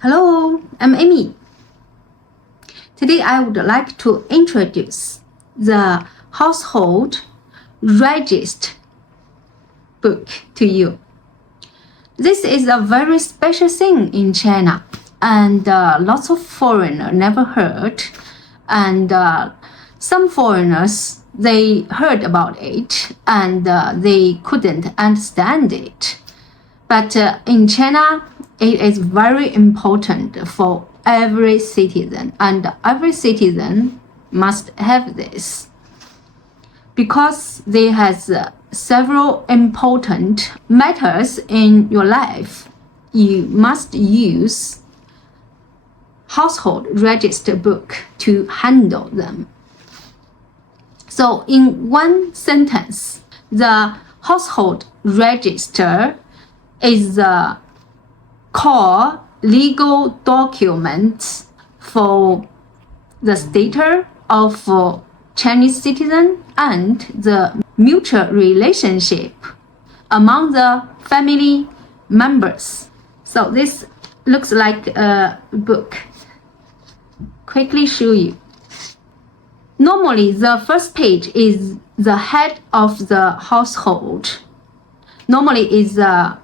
Hello, I'm Amy. Today I would like to introduce the household register book to you. This is a very special thing in China, and lots of foreigners never heard, and some foreigners they heard about it and they couldn't understand it. But in China, it is very important for every citizen, and every citizen must have this because there has several important matters in your life. You must use household register book to handle them. So in one sentence, the household register is the core legal document for the status of Chinese citizen and the mutual relationship among the family members. So this looks like a book. Quickly show you. Normally, the first page is the head of the household. Normally, is the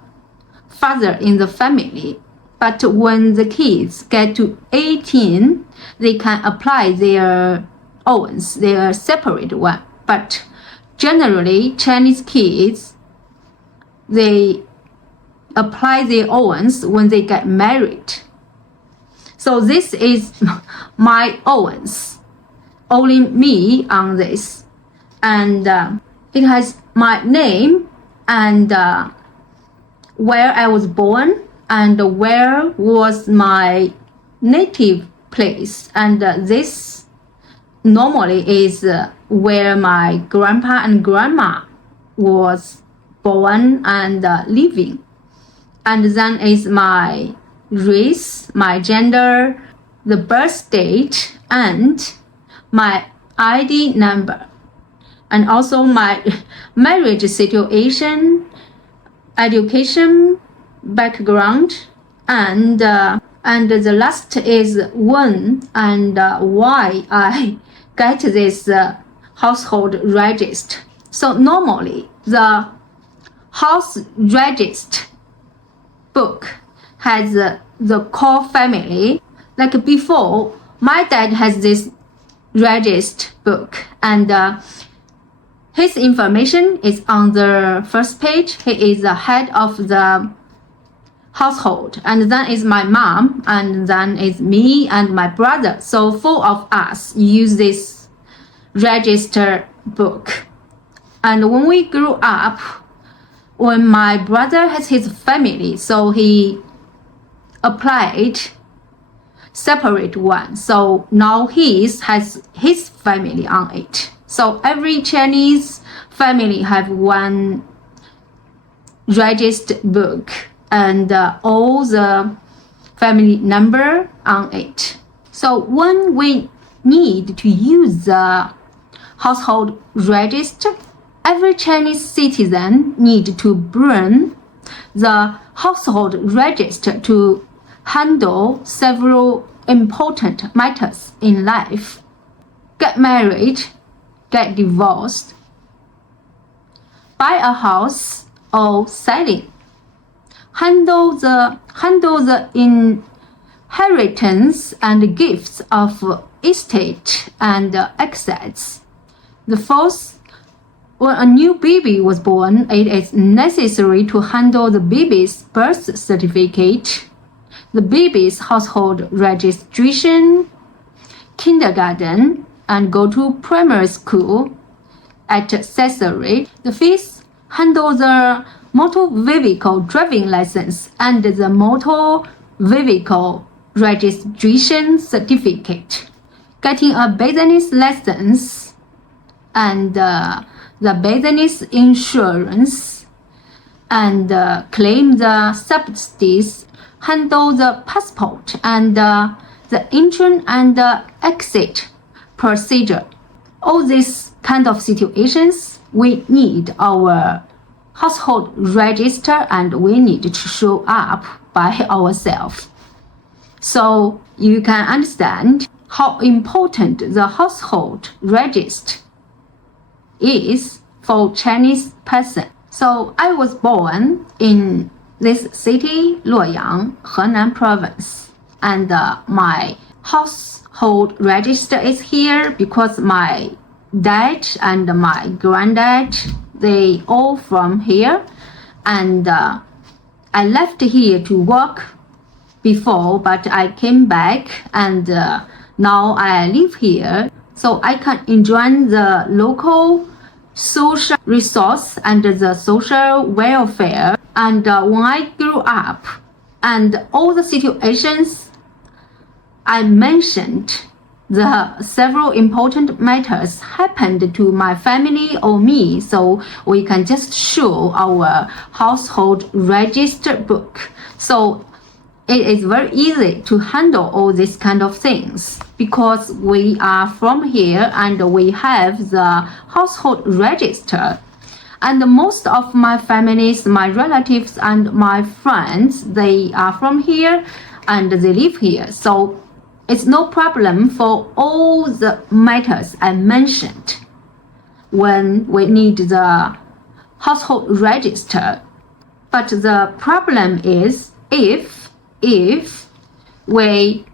father in the family. But when the kids get to 18, they can apply their own, their separate one. But generally, Chinese kids, they apply their own when they get married. So this is my own, only me on this. And it has my name and where I was born and where was my native place. And this normally is where my grandpa and grandma was born and living. And then is my race, my gender, the birth date, and my ID number, and also my marriage situation, education background, and the last is when and why I get this household register. So normally the house register book has the core family. Like before, my dad has this register book, and his information is on the first page. He is the head of the household, and then is my mom, and then is me and my brother. So four of us use this register book. And when we grew up, when my brother has his family, so he applied separate one. So now he has his family on it. So every Chinese family have one registered book and all the family number on it. So when we need to use the household register, every Chinese citizen need to bring the household register to handle several important matters in life. Get married, get divorced, buy a house or selling, handle the inheritance and gifts of estate and assets. The fourth, when a new baby was born, it is necessary to handle the baby's birth certificate, the baby's household registration, kindergarten, and go to primary school, accessory. The fifth, handle the motor vehicle driving license and the motor vehicle registration certificate, getting a business license and the business insurance, and claim the subsidies, handle the passport and the entry and exit procedure. All these kind of situations, we need our household register and we need to show up by ourselves. So you can understand how important the household register is for Chinese person. So I was born in this city, Luoyang, Henan province, and my household register is here because my dad and my granddad, they all from here, and I left here to work before, but I came back, and now I live here, so I can enjoy the local social resource and the social welfare. And when I grew up, and all the situations I mentioned, the several important matters happened to my family or me, so we can just show our household register book. So it is very easy to handle all these kind of things because we are from here and we have the household register. And most of my families, my relatives and my friends, they are from here and they live here. So it's no problem for all the matters I mentioned when we need the household register. But the problem is if we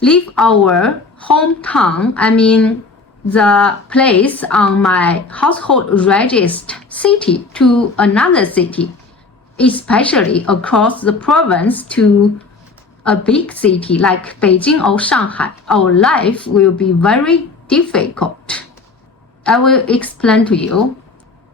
leave our hometown, I mean the place on my household register city to another city, especially across the province to a big city like Beijing or Shanghai, our life will be very difficult. I will explain to you.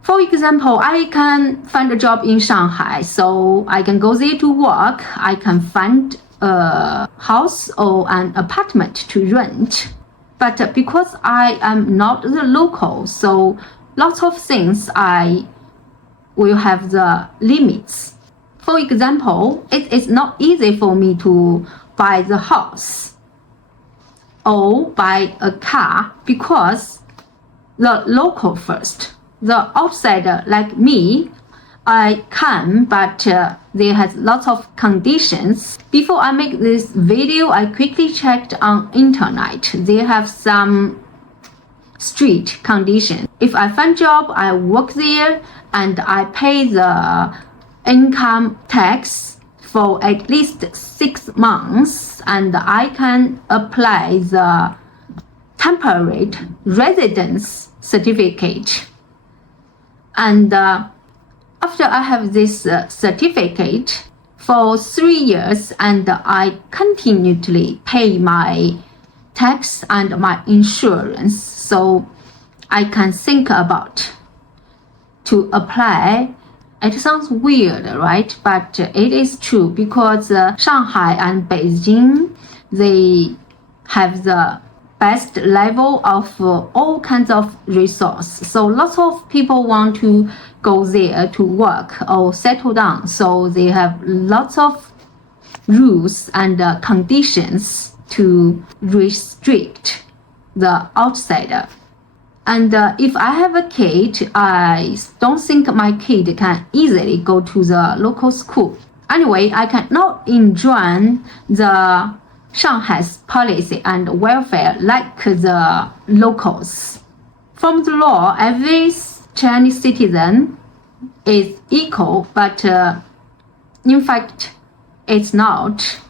For example, I can find a job in Shanghai, so I can go there to work. I can find a house or an apartment to rent. But because I am not the local, so lots of things I will have the limits. For example, it is not easy for me to buy the house or buy a car because the local first. The outsider like me, I can, but there has lots of conditions. Before I make this video, I quickly checked on internet. They have some strict conditions. If I find job, I work there and I pay the income tax for at least 6 months, and I can apply the temporary residence certificate. And after I have this certificate for 3 years, and I continually pay my tax and my insurance, so I can think about to apply. It sounds weird, right? But it is true because Shanghai and Beijing, they have the best level of all kinds of resource. So lots of people want to go there to work or settle down. So they have lots of rules and conditions to restrict the outsider. And if I have a kid, I don't think my kid can easily go to the local school. Anyway, I cannot enjoy the Shanghai's policy and welfare like the locals. From the law, every Chinese citizen is equal, but in fact, it's not.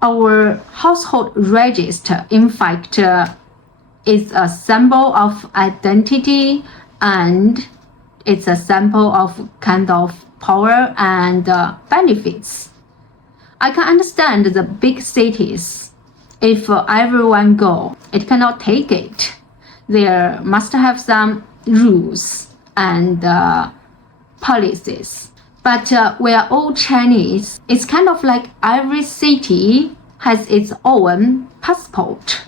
Our household register, in fact, is a symbol of identity, and it's a symbol of kind of power and benefits. I can understand the big cities. If everyone go, it cannot take it. There must have some rules and policies. But we are all Chinese. It's kind of like every city has its own passport.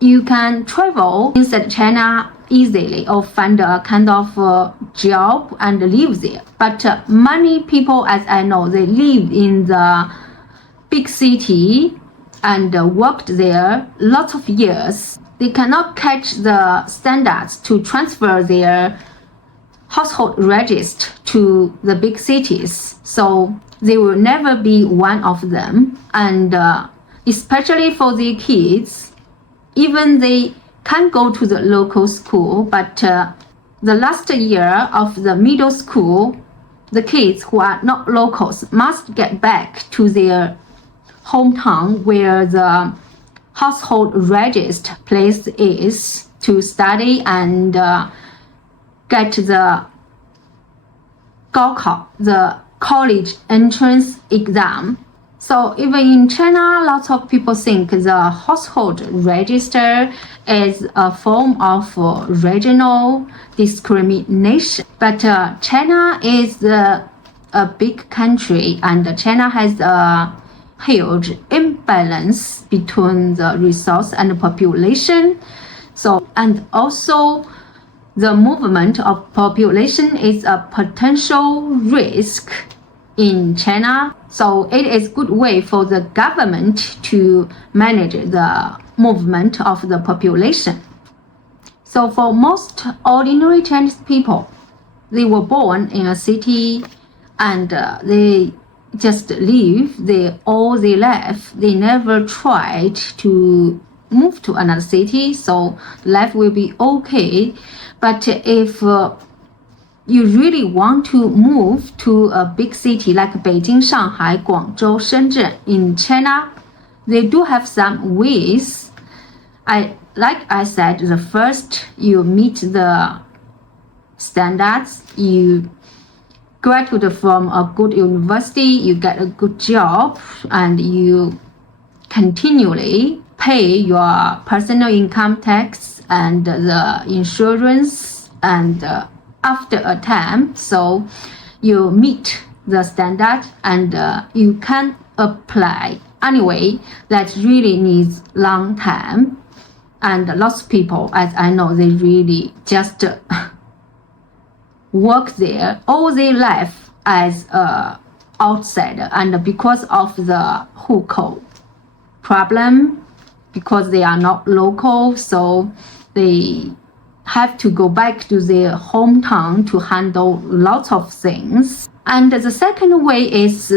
You can travel inside China easily or find a kind of job and live there. But many people, as I know, they live in the big city and worked there lots of years. They cannot catch the standards to transfer their household register to the big cities. So they will never be one of them. And especially for the kids. Even they can go to the local school, but the last year of the middle school, the kids who are not locals must get back to their hometown where the household register place is to study and get the 高考, the college entrance exam. So even in China, lots of people think the household register is a form of regional discrimination. But China is a big country, and China has a huge imbalance between the resource and the population. So, and also the movement of population is a potential risk in China. So it is a good way for the government to manage the movement of the population. So for most ordinary Chinese people, they were born in a city and they just live there all their life. They never tried to move to another city, so life will be okay. But if you really want to move to a big city like Beijing, Shanghai, Guangzhou, Shenzhen in China, they do have some ways. Like I said, the first you meet the standards, you graduate from a good university, you get a good job, and you continually pay your personal income tax and the insurance, and after a time, so you meet the standard and you can apply. Anyway, that really needs long time, and lots of people, as I know, they really just work there all their life as a outsider, and because of the hukou problem, because they are not local, so they have to go back to their hometown to handle lots of things. And the second way is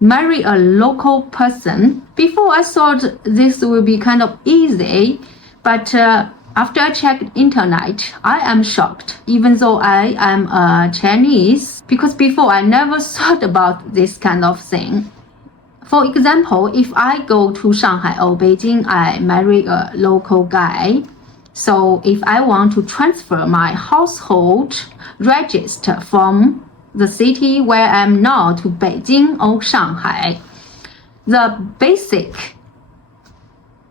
marry a local person. Before I thought this would be kind of easy, but after I checked internet, I am shocked, even though I am a Chinese, because before I never thought about this kind of thing. For example, if I go to Shanghai or Beijing, I marry a local guy. So if I want to transfer my household register from the city where I'm now to Beijing or Shanghai, the basic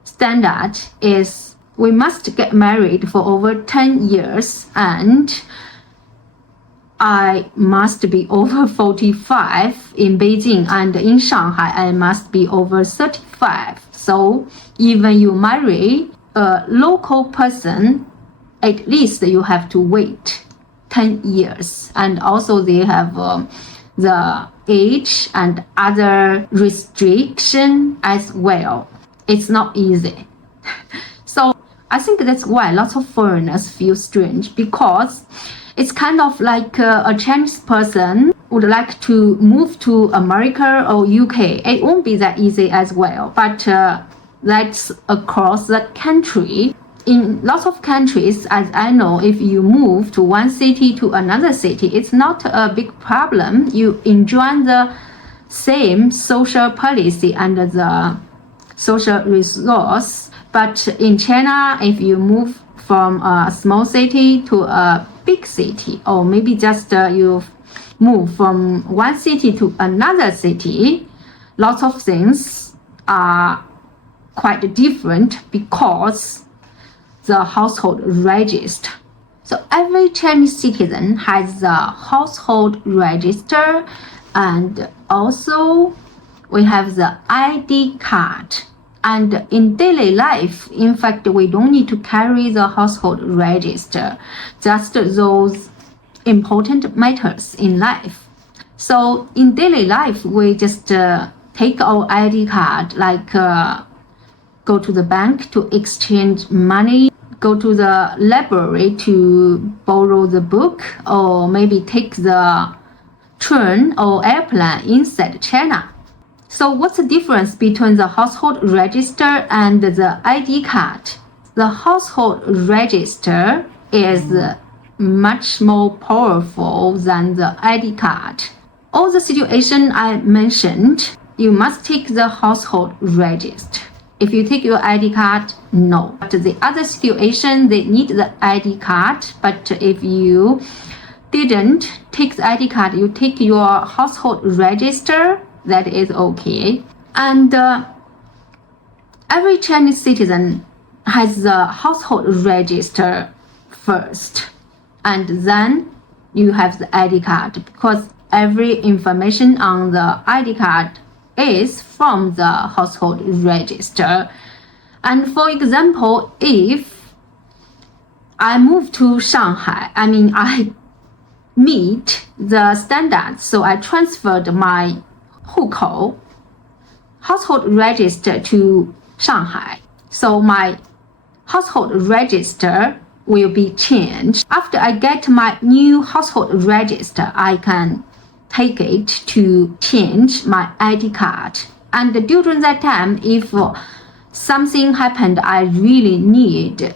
standard is we must get married for over 10 years and I must be over 45 in Beijing, and in Shanghai I must be over 35. So even you marry a local person, at least you have to wait 10 years. And also they have the age and other restriction as well. It's not easy. So I think that's why lots of foreigners feel strange, because it's kind of like a Chinese person would like to move to America or UK. It won't be that easy as well, but that's across the country. In lots of countries, as I know, if you move to one city to another city, it's not a big problem. You enjoy the same social policy and the social resource. But in China, if you move from a small city to a big city, or maybe just you move from one city to another city, lots of things are quite different because the household register. So every Chinese citizen has a household register, and also we have the ID card. And in daily life, in fact, we don't need to carry the household register, just those important matters in life. So in daily life, we just take our ID card, like go to the bank to exchange money, go to the library to borrow the book, or maybe take the train or airplane inside China. So what's the difference between the household register and the ID card? The household register is much more powerful than the ID card. All the situation I mentioned, you must take the household register. If you take your ID card, no. But the other situation, they need the ID card. But if you didn't take the ID card, you take your household register, that is okay. And every Chinese citizen has the household register first, and then you have the ID card, because every information on the ID card is from the household register. And for example, if I move to Shanghai, I meet the standards, so I transferred my户口household register to Shanghai. So my household register will be changed. After I get my new household register, I can take it to change my ID card. And during that time, if something happened, I really need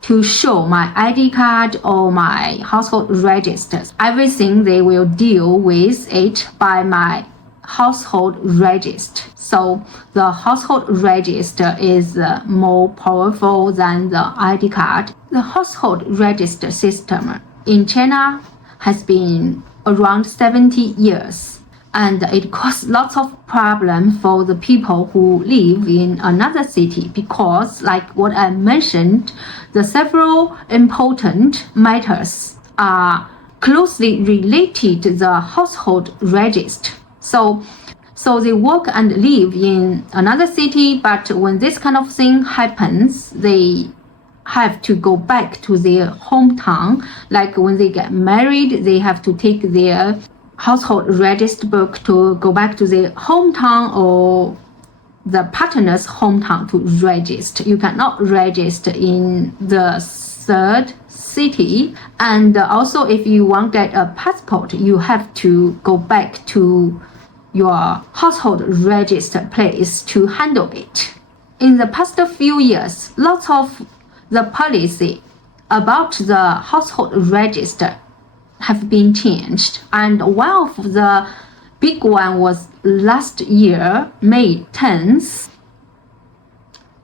to show my ID card or my household registers. Everything they will deal with it by my household register. So the household register is more powerful than the ID card. The household register system in China has been around 70 years, and it caused lots of problems for the people who live in another city, because like what I mentioned, the several important matters are closely related to the household register. So they work and live in another city, but when this kind of thing happens, they have to go back to their hometown. Like when they get married, they have to take their household register book to go back to their hometown or the partner's hometown to register. You cannot register in the third city. And also, if you want to get a passport, you have to go back to your household register place to handle it. In the past few years, lots of the policy about the household register have been changed, and one of the big one was last year, May 10th.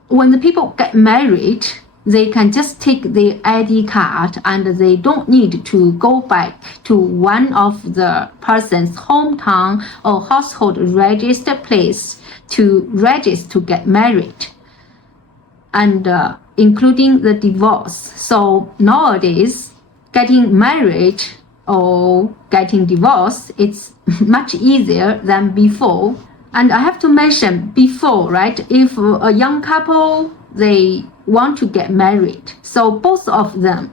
When the people get married, they can just take their ID card and they don't need to go back to one of the person's hometown or household register place to register to get married, and including the divorce. So nowadays, getting married or getting divorced, it's much easier than before. And I have to mention before, right? If a young couple, they want to get married, so both of them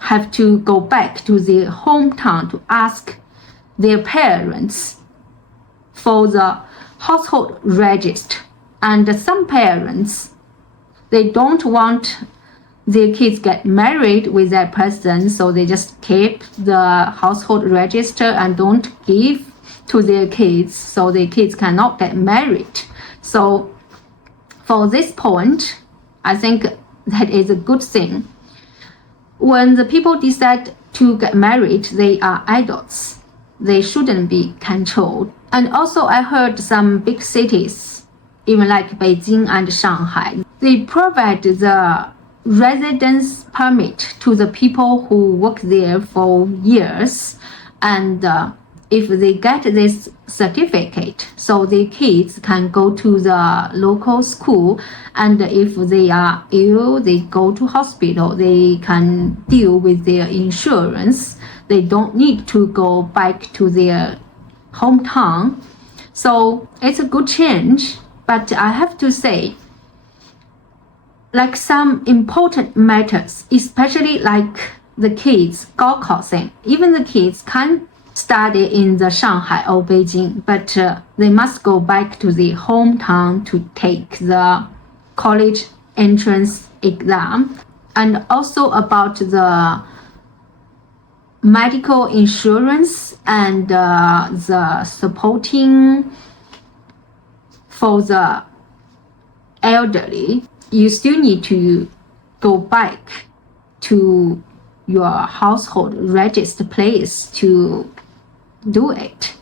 have to go back to their hometown to ask their parents for the household register. And some parents, they don't want their kids get married with that person, so they just keep the household register and don't give to their kids, so their kids cannot get married. So for this point, I think that is a good thing. When the people decide to get married, they are adults. They shouldn't be controlled. And also I heard some big cities, even like Beijing and Shanghai, they provide the residence permit to the people who work there for years, and if they get this certificate, so their kids can go to the local school, and if they are ill, they go to hospital, they can deal with their insurance. They don't need to go back to their hometown. So it's a good change, but I have to say, like some important matters, especially like the kids, Gaokao thing, even the kids can study in the Shanghai or Beijing, but they must go back to their hometown to take the college entrance exam. And also about the medical insurance and the supporting for the elderly, you still need to go back to your household register place to do it.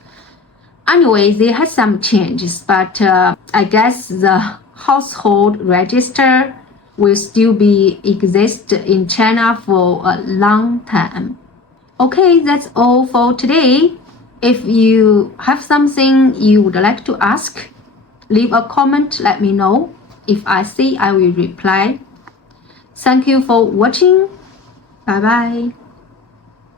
Anyway, they had some changes, but I guess the household register will still be exist in China for a long time. Okay, that's all for today. If you have something you would like to ask, leave a comment, let me know. If I see, I will reply. Thank you for watching. Bye bye.